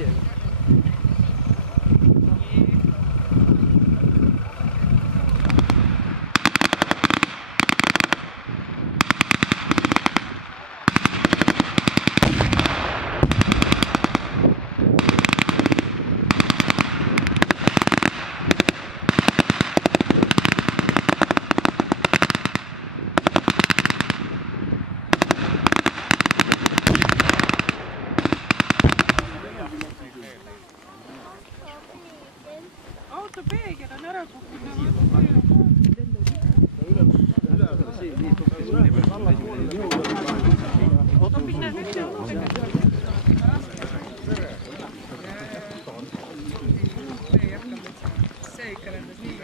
täiega. Autopeegel on ära kukkunud. See ikka lendas nii.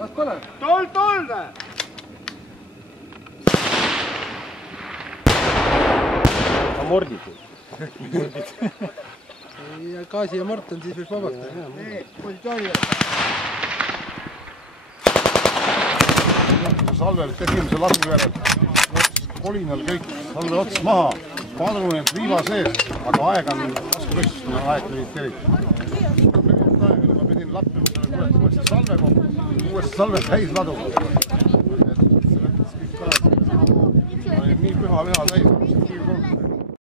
Kas põleb? Tolne! Mordid. Ja gaasi ja mort on siis võiks vabata. Positsiooni. Salvel esimese lasu järel. Kolinal kõik salve ots maha. Padrunid viiva sees, aga aeg on laskurüst, kuna aeg tulid tervik. Ma pidin lappima selle uuesti salve kokku. Uuesti salve täis ladu. See võttis kõik ka. Ma olin nii püha täis.